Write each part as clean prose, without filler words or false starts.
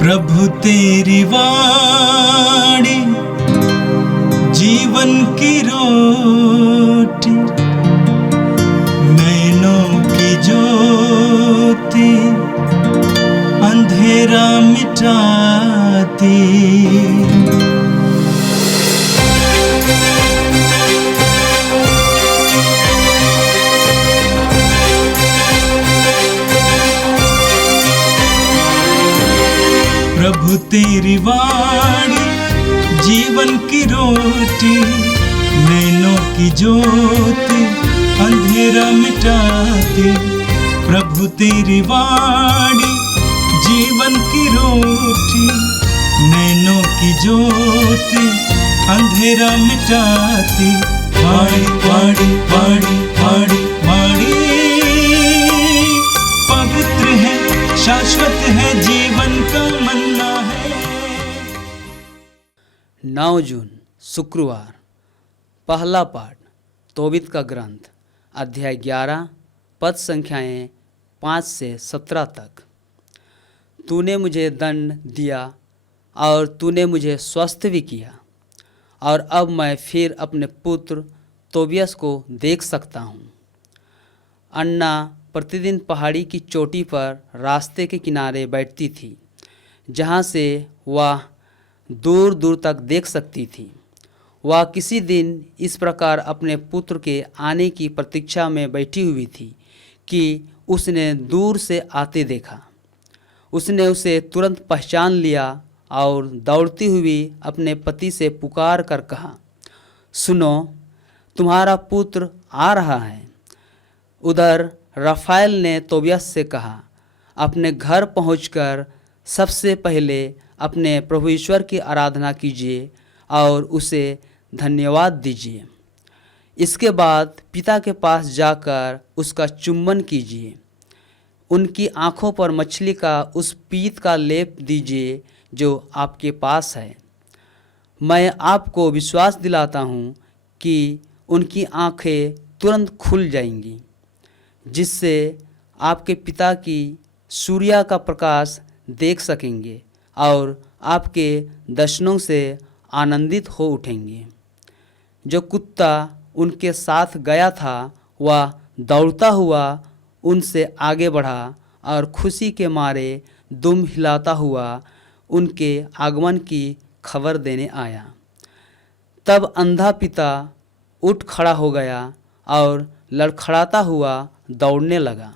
प्रभु तेरी वाणी जीवन की रोटी, नैनों की ज्योति अंधेरा मिटाती। प्रभु तेरी वाणी जीवन की रोटी, नैनों की ज्योति अंधेरा मिटाती। प्रभु तेरी वाणी जीवन की रोटी, नैनों की ज्योति अंधेरा मिटाती। वाणी वाणी वाणी वाणी वाणी पवित्र है, शाश्वत है, जीवन का मन्ना है। 9 जून शुक्रवार। पहला पाठ तोबित का ग्रंथ अध्याय 11 पद संख्याएं 5 से 17 तक। तूने मुझे दंड दिया और तूने मुझे स्वस्थ भी किया, और अब मैं फिर अपने पुत्र तोबियस को देख सकता हूँ। अन्ना प्रतिदिन पहाड़ी की चोटी पर रास्ते के किनारे बैठती थी, जहाँ से वह दूर दूर तक देख सकती थी। वह किसी दिन इस प्रकार अपने पुत्र के आने की प्रतीक्षा में बैठी हुई थी कि उसने दूर से आते देखा। उसने उसे तुरंत पहचान लिया और दौड़ती हुई अपने पति से पुकार कर कहा, सुनो, तुम्हारा पुत्र आ रहा है। उधर राफेल ने तोबियास से कहा, अपने घर पहुंचकर सबसे पहले अपने प्रभु ईश्वर की आराधना कीजिए और उसे धन्यवाद दीजिए। इसके बाद पिता के पास जाकर उसका चुम्बन कीजिए। उनकी आँखों पर मछली का उस पीत का लेप दीजिए जो आपके पास है। मैं आपको विश्वास दिलाता हूँ कि उनकी आँखें तुरंत खुल जाएंगी, जिससे आपके पिता की सूर्य का प्रकाश देख सकेंगे और आपके दर्शनों से आनंदित हो उठेंगे। जो कुत्ता उनके साथ गया था वह दौड़ता हुआ उनसे आगे बढ़ा और खुशी के मारे दुम हिलाता हुआ उनके आगमन की खबर देने आया। तब अंधा पिता उठ खड़ा हो गया और लड़खड़ाता हुआ दौड़ने लगा।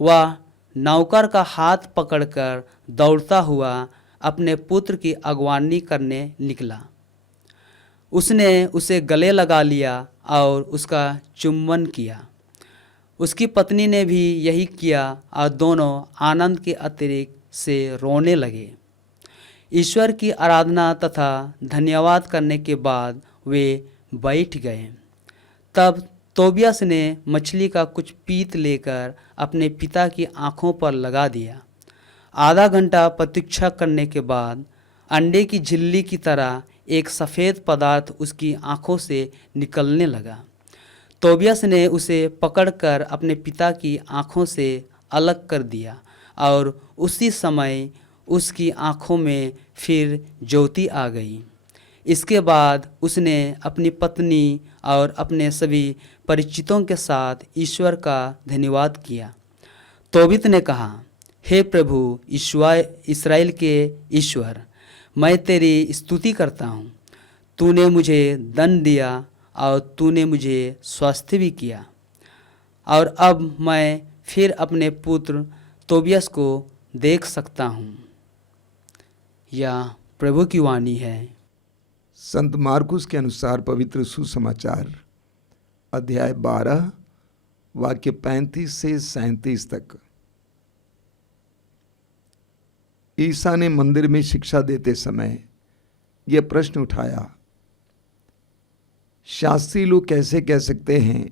वह नौकर का हाथ पकड़कर दौड़ता हुआ अपने पुत्र की अगवानी करने निकला। उसने उसे गले लगा लिया और उसका चुम्बन किया। उसकी पत्नी ने भी यही किया और दोनों आनंद के अतिरिक्त से रोने लगे। ईश्वर की आराधना तथा धन्यवाद करने के बाद वे बैठ गए। तब तोबियास ने मछली का कुछ पीत लेकर अपने पिता की आँखों पर लगा दिया। आधा घंटा प्रतीक्षा करने के बाद अंडे की झिल्ली की तरह एक सफ़ेद पदार्थ उसकी आँखों से निकलने लगा। तोबियास ने उसे पकड़कर अपने पिता की आँखों से अलग कर दिया और उसी समय उसकी आँखों में फिर ज्योति आ गई। इसके बाद उसने अपनी पत्नी और अपने सभी परिचितों के साथ ईश्वर का धन्यवाद किया। तोबित ने कहा, हे प्रभु इस्राएल के ईश्वर, मैं तेरी स्तुति करता हूँ। तूने मुझे दंड दिया और तूने मुझे स्वस्थ भी किया, और अब मैं फिर अपने पुत्र तोबियस को देख सकता हूँ। यह प्रभु की वाणी है। संत मार्कुस के अनुसार पवित्र सुसमाचार अध्याय 12 वाक्य 35 से 37 तक। ईसा ने मंदिर में शिक्षा देते समय यह प्रश्न उठाया, शास्त्री लोग कैसे कह सकते हैं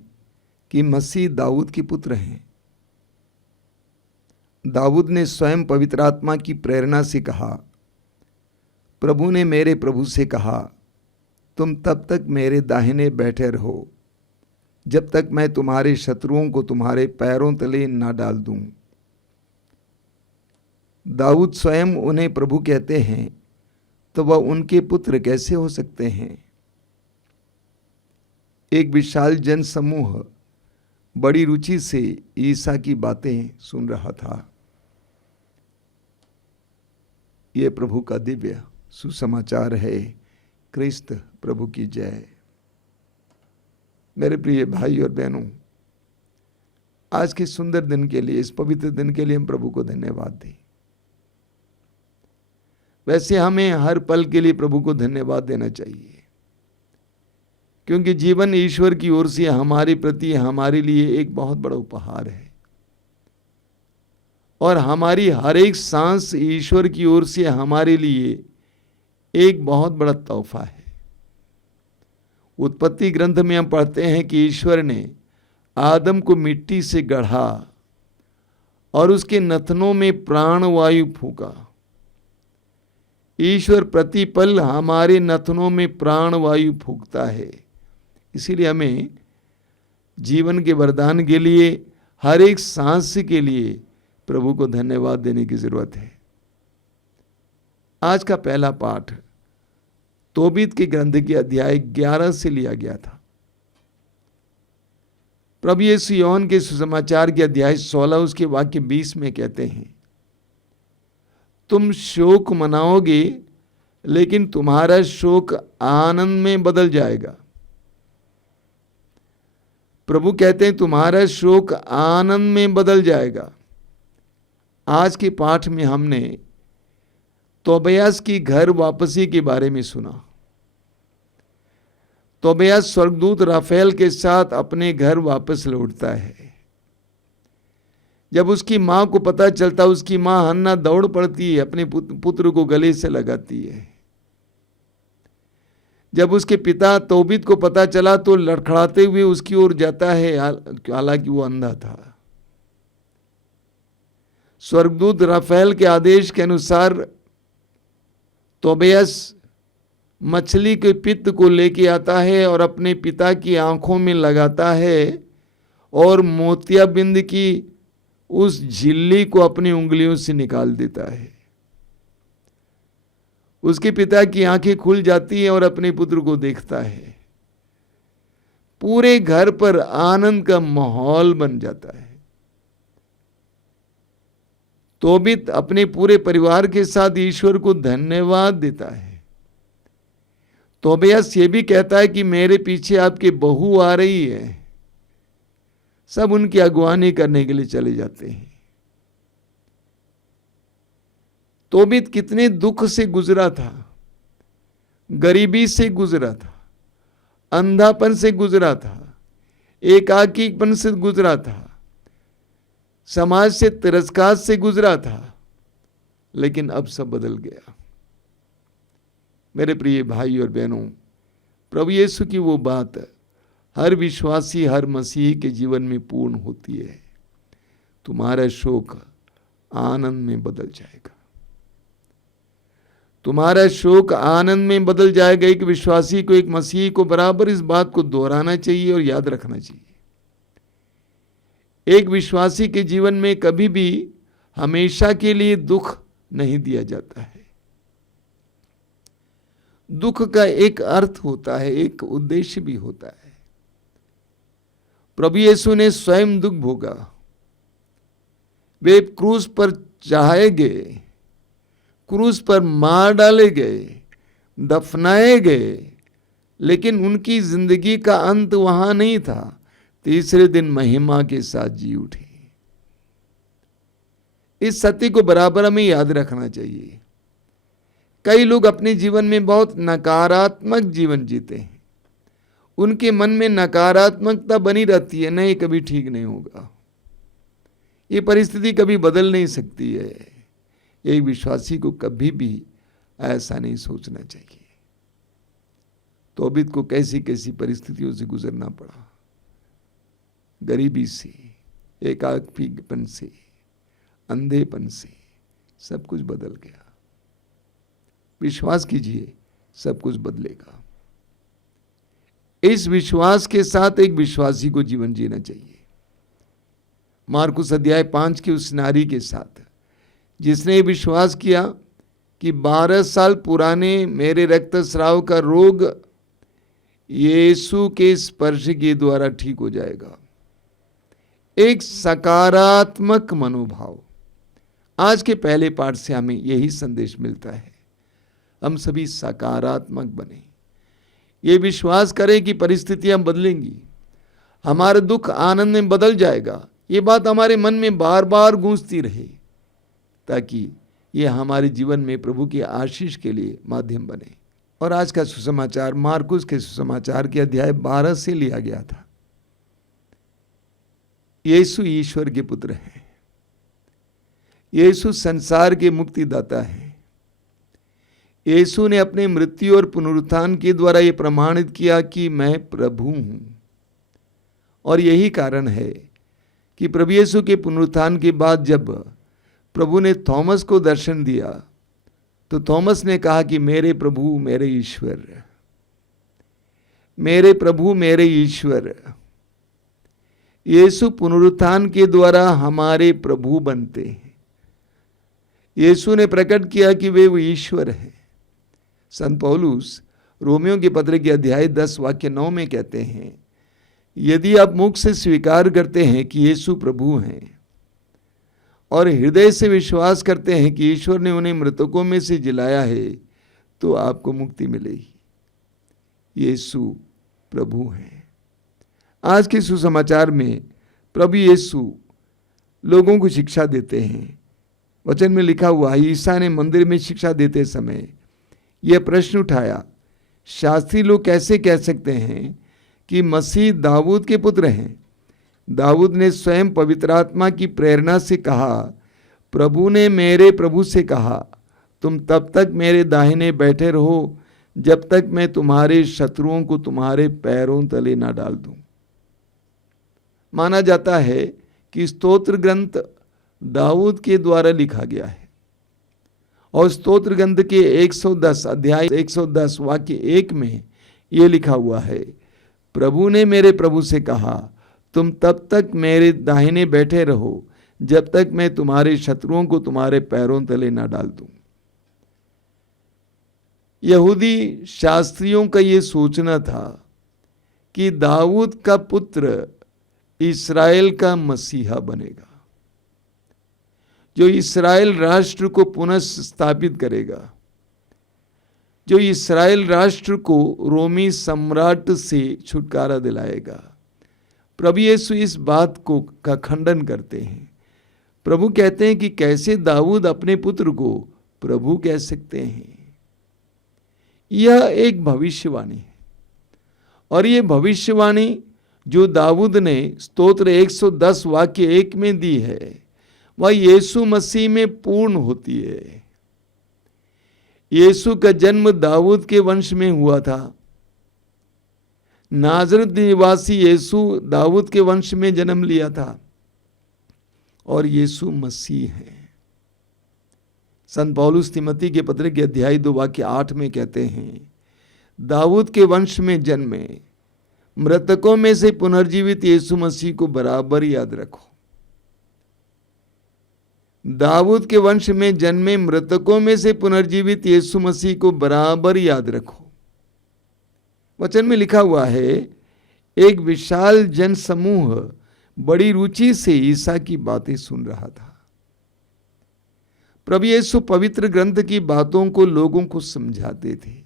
कि मसीह दाऊद के पुत्र हैं? दाऊद ने स्वयं पवित्र आत्मा की प्रेरणा से कहा, प्रभु ने मेरे प्रभु से कहा, तुम तब तक मेरे दाहिने बैठे रहो जब तक मैं तुम्हारे शत्रुओं को तुम्हारे पैरों तले न डाल दूं। दाऊद स्वयं उन्हें प्रभु कहते हैं, तो वह उनके पुत्र कैसे हो सकते हैं? एक विशाल जन समूह बड़ी रुचि से ईसा की बातें सुन रहा था। यह प्रभु का दिव्य सुसमाचार है। क्रिस्त प्रभु की जय। मेरे प्रिय भाई और बहनों, आज के सुंदर दिन के लिए, इस पवित्र दिन के लिए हम प्रभु को धन्यवाद दें। वैसे हमें हर पल के लिए प्रभु को धन्यवाद देना चाहिए, क्योंकि जीवन ईश्वर की ओर से हमारे प्रति, हमारे लिए एक बहुत बड़ा उपहार है, और हमारी हर एक सांस ईश्वर की ओर से हमारे लिए एक बहुत बड़ा तोहफा है। उत्पत्ति ग्रंथ में हम पढ़ते हैं कि ईश्वर ने आदम को मिट्टी से गढ़ा और उसके नथनों में प्राण वायु फूंका। ईश्वर प्रतिपल हमारे नथनों में प्राण वायु फूंकता है। इसीलिए हमें जीवन के वरदान के लिए, हर एक सांस के लिए प्रभु को धन्यवाद देने की जरूरत है। आज का पहला पाठ तोबीत के ग्रंथ के अध्याय 11 से लिया गया था। प्रभु यीशु यूहन्ना के सुसमाचार के अध्याय 16 उसके वाक्य 20 में कहते हैं, तुम शोक मनाओगे लेकिन तुम्हारा शोक आनंद में बदल जाएगा। प्रभु कहते हैं तुम्हारा शोक आनंद में बदल जाएगा। आज के पाठ में हमने तोबियास की घर वापसी के बारे में सुना। तोबियास स्वर्गदूत राफेल के साथ अपने घर वापस लौटता है। जब उसकी मां को पता चलता, उसकी मां हन्ना दौड़ पड़ती है, अपने पुत्र को गले से लगाती है। जब उसके पिता तोबीत को पता चला तो लड़खड़ाते हुए उसकी ओर जाता है, हालांकि वो अंधा था। स्वर्गदूत राफेल के आदेश के अनुसार तोबियास मछली के पित्त को लेके आता है और अपने पिता की आंखों में लगाता है और मोतियाबिंद की उस झिल्ली को अपनी उंगलियों से निकाल देता है। उसके पिता की आंखें खुल जाती हैं और अपने पुत्र को देखता है। पूरे घर पर आनंद का माहौल बन जाता है। तोबीत अपने पूरे परिवार के साथ ईश्वर को धन्यवाद देता है। तोबियास ये भी कहता है कि मेरे पीछे आपकी बहू आ रही है। सब उनकी अगुवानी करने के लिए चले जाते हैं। तोबीत कितने दुख से गुजरा था, गरीबी से गुजरा था, अंधापन से गुजरा था, एकाकीपन से गुजरा था, समाज से तिरस्कार से गुजरा था, लेकिन अब सब बदल गया। मेरे प्रिय भाई और बहनों, प्रभु यीशु की वो बात हर विश्वासी, हर मसीही के जीवन में पूर्ण होती है। तुम्हारा शोक आनंद में बदल जाएगा। तुम्हारा शोक आनंद में बदल जाएगा। एक विश्वासी को, एक मसीही को बराबर इस बात को दोहराना चाहिए और याद रखना चाहिए। एक विश्वासी के जीवन में कभी भी हमेशा के लिए दुख नहीं दिया जाता है। दुख का एक अर्थ होता है, एक उद्देश्य भी होता है। प्रभु यीशु ने स्वयं दुख भोगा। वे क्रूस पर चढ़ाए गए, क्रूस पर मार डाले गए, दफनाए गए, लेकिन उनकी जिंदगी का अंत वहां नहीं था। तीसरे दिन महिमा के साथ जी उठे। इस सत्य को बराबर हमें याद रखना चाहिए। कई लोग अपने जीवन में बहुत नकारात्मक जीवन जीते हैं। उनके मन में नकारात्मकता बनी रहती है, नहीं कभी ठीक नहीं होगा, ये परिस्थिति कभी बदल नहीं सकती है। एक विश्वासी को कभी भी ऐसा नहीं सोचना चाहिए। तोबीत को कैसी कैसी परिस्थितियों से गुजरना पड़ा, गरीबी से, एकाकीपन से, अंधेपन से, सब कुछ बदल गया। विश्वास कीजिए, सब कुछ बदलेगा। इस विश्वास के साथ एक विश्वासी को जीवन जीना चाहिए। मार्कुस अध्याय 5 की उस नारी के साथ जिसने विश्वास किया कि 12 साल पुराने मेरे रक्तस्राव का रोग यीशु के स्पर्श के द्वारा ठीक हो जाएगा। एक सकारात्मक मनोभाव। आज के पहले पाठ से हमें यही संदेश मिलता है, हम सभी सकारात्मक बने, ये विश्वास करें कि परिस्थितियां बदलेंगी, हमारा दुख आनंद में बदल जाएगा। ये बात हमारे मन में बार बार गूंजती रहे, ताकि ये हमारे जीवन में प्रभु की आशीष के लिए माध्यम बने। और आज का सुसमाचार मार्कुस के सुसमाचार के अध्याय 12 से लिया गया था। यीशु ईश्वर के पुत्र हैं, यीशु संसार के मुक्तिदाता हैं। यीशु ने अपने मृत्यु और पुनरुत्थान के द्वारा यह प्रमाणित किया कि मैं प्रभु हूं। और यही कारण है कि प्रभु यीशु के पुनरुत्थान के बाद जब प्रभु ने थॉमस को दर्शन दिया, तो थॉमस ने कहा कि मेरे प्रभु मेरे ईश्वर, मेरे प्रभु मेरे ईश्वर। यीशु पुनरुत्थान के द्वारा हमारे प्रभु बनते हैं। यीशु ने प्रकट किया कि वे वो ईश्वर हैं। संत पौलुस रोमियो के पत्र के अध्याय 10 वाक्य 9 में कहते हैं, यदि आप मुख से स्वीकार करते हैं कि यीशु प्रभु हैं और हृदय से विश्वास करते हैं कि ईश्वर ने उन्हें मृतकों में से जिलाया है, तो आपको मुक्ति मिलेगी। यीशु प्रभु हैं। आज के सुसमाचार में प्रभु यीशु लोगों को शिक्षा देते हैं। वचन में लिखा हुआ है, ईसा ने मंदिर में शिक्षा देते समय यह प्रश्न उठाया, शास्त्री लोग कैसे कह सकते हैं कि मसीह दाऊद के पुत्र हैं? दाऊद ने स्वयं पवित्र आत्मा की प्रेरणा से कहा, प्रभु ने मेरे प्रभु से कहा, तुम तब तक मेरे दाहिने बैठे रहो जब तक मैं तुम्हारे शत्रुओं को तुम्हारे पैरों तले ना डाल दूं। माना जाता है कि स्तोत्र ग्रंथ दाऊद के द्वारा लिखा गया है और स्तोत्र ग्रंथ के 110 अध्याय 110 वाक्य 1 में यह लिखा हुआ है, प्रभु ने मेरे प्रभु से कहा, तुम तब तक मेरे दाहिने बैठे रहो जब तक मैं तुम्हारे शत्रुओं को तुम्हारे पैरों तले ना डाल दूं। यहूदी शास्त्रियों का यह सोचना था कि दाऊद का पुत्र इस्राएल का मसीहा बनेगा, जो इस्राएल राष्ट्र को पुनः स्थापित करेगा, जो इस्राएल राष्ट्र को रोमी सम्राट से छुटकारा दिलाएगा। प्रभु यीशु इस बात को का खंडन करते हैं। प्रभु कहते हैं कि कैसे दाऊद अपने पुत्र को प्रभु कह सकते हैं। यह एक भविष्यवाणी है और यह भविष्यवाणी जो दाऊद ने स्तोत्र 110 वाक्य 1 में दी है, वह यीशु मसीह में पूर्ण होती है। यीशु का जन्म दाऊद के वंश में हुआ था। नाजरत निवासी यीशु दाऊद के वंश में जन्म लिया था और यीशु मसीह है। संत पौलुस तिमोथी के पत्र के अध्याय 2 वाक्य 8 में कहते हैं, दाऊद के वंश में जन्मे मृतकों में से पुनर्जीवित यीशु मसीह को बराबर याद रखो। दाऊद के वंश में जन्मे मृतकों में से पुनर्जीवित यीशु मसीह को बराबर याद रखो। वचन में लिखा हुआ है, एक विशाल जन समूह बड़ी रुचि से ईसा की बातें सुन रहा था। प्रभु यीशु पवित्र ग्रंथ की बातों को लोगों को समझाते थे।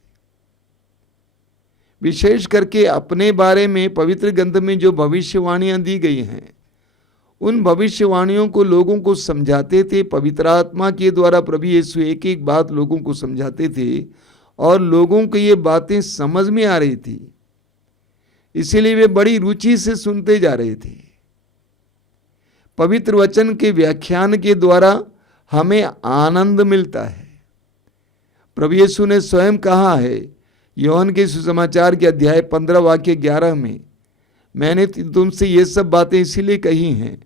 विशेष करके अपने बारे में पवित्र ग्रंथ में जो भविष्यवाणियां दी गई हैं, उन भविष्यवाणियों को लोगों को समझाते थे। पवित्र आत्मा के द्वारा प्रभु यीशु एक एक बात लोगों को समझाते थे और लोगों को ये बातें समझ में आ रही थी, इसीलिए वे बड़ी रुचि से सुनते जा रहे थे। पवित्र वचन के व्याख्यान के द्वारा हमें आनंद मिलता है। प्रभु यीशु ने स्वयं कहा है, यूहन्ना के सुसमाचार के अध्याय 15 वाक्य 11 में, मैंने तुमसे ये सब बातें इसीलिए कही हैं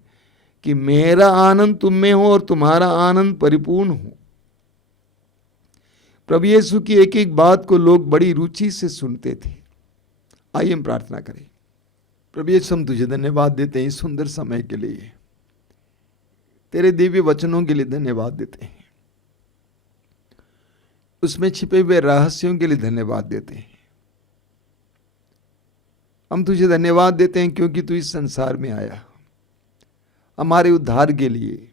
कि मेरा आनंद तुम में हो और तुम्हारा आनंद परिपूर्ण हो। प्रभु यीशु की एक एक बात को लोग बड़ी रुचि से सुनते थे। आइए हम प्रार्थना करें। प्रभु यीशु, हम तुझे धन्यवाद देते हैं इस सुंदर समय के लिए, तेरे दिव्य वचनों के लिए धन्यवाद देते हैं। उसमें छिपे हुए रहस्यों के लिए धन्यवाद देते हैं। हम तुझे धन्यवाद देते हैं क्योंकि तू इस संसार में आया हमारे उद्धार के लिए,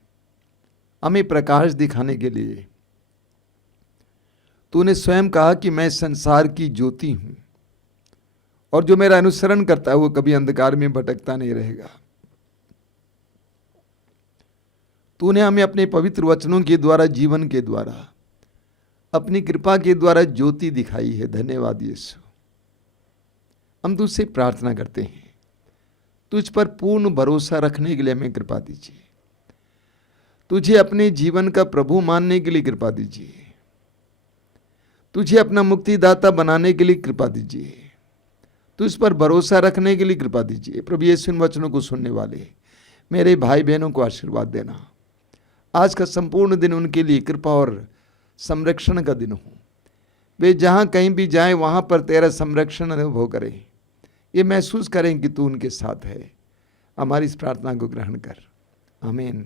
हमें प्रकाश दिखाने के लिए। तूने स्वयं कहा कि मैं संसार की ज्योति हूं और जो मेरा अनुसरण करता है वो कभी अंधकार में भटकता नहीं रहेगा। तूने हमें अपने पवित्र वचनों के द्वारा, जीवन के द्वारा, अपनी कृपा के द्वारा ज्योति दिखाई है। धन्यवाद यीशु। हम तुझसे प्रार्थना करते हैं, तुझ पर पूर्ण भरोसा रखने के लिए हमें कृपा दीजिए। तुझे अपने जीवन का प्रभु मानने के लिए कृपा दीजिए। तुझे अपना मुक्तिदाता बनाने के लिए कृपा दीजिए। तुझ पर भरोसा रखने के लिए कृपा दीजिए। प्रभु यीशु इन वचनों को सुनने वाले मेरे भाई बहनों को आशीर्वाद देना। आज का संपूर्ण दिन उनके लिए कृपा और संरक्षण का दिन हो। वे जहाँ कहीं भी जाएं वहाँ पर तेरा संरक्षण अनुभव करें, ये महसूस करें कि तू उनके साथ है। हमारी इस प्रार्थना को ग्रहण कर, आमीन।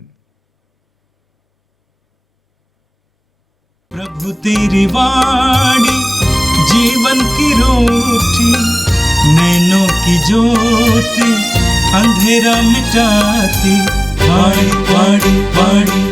प्रभु तेरी वाणी जीवन की रोटी, नैनों की ज्योति अंधेरा मिटाती। वाणी वाणी वाणी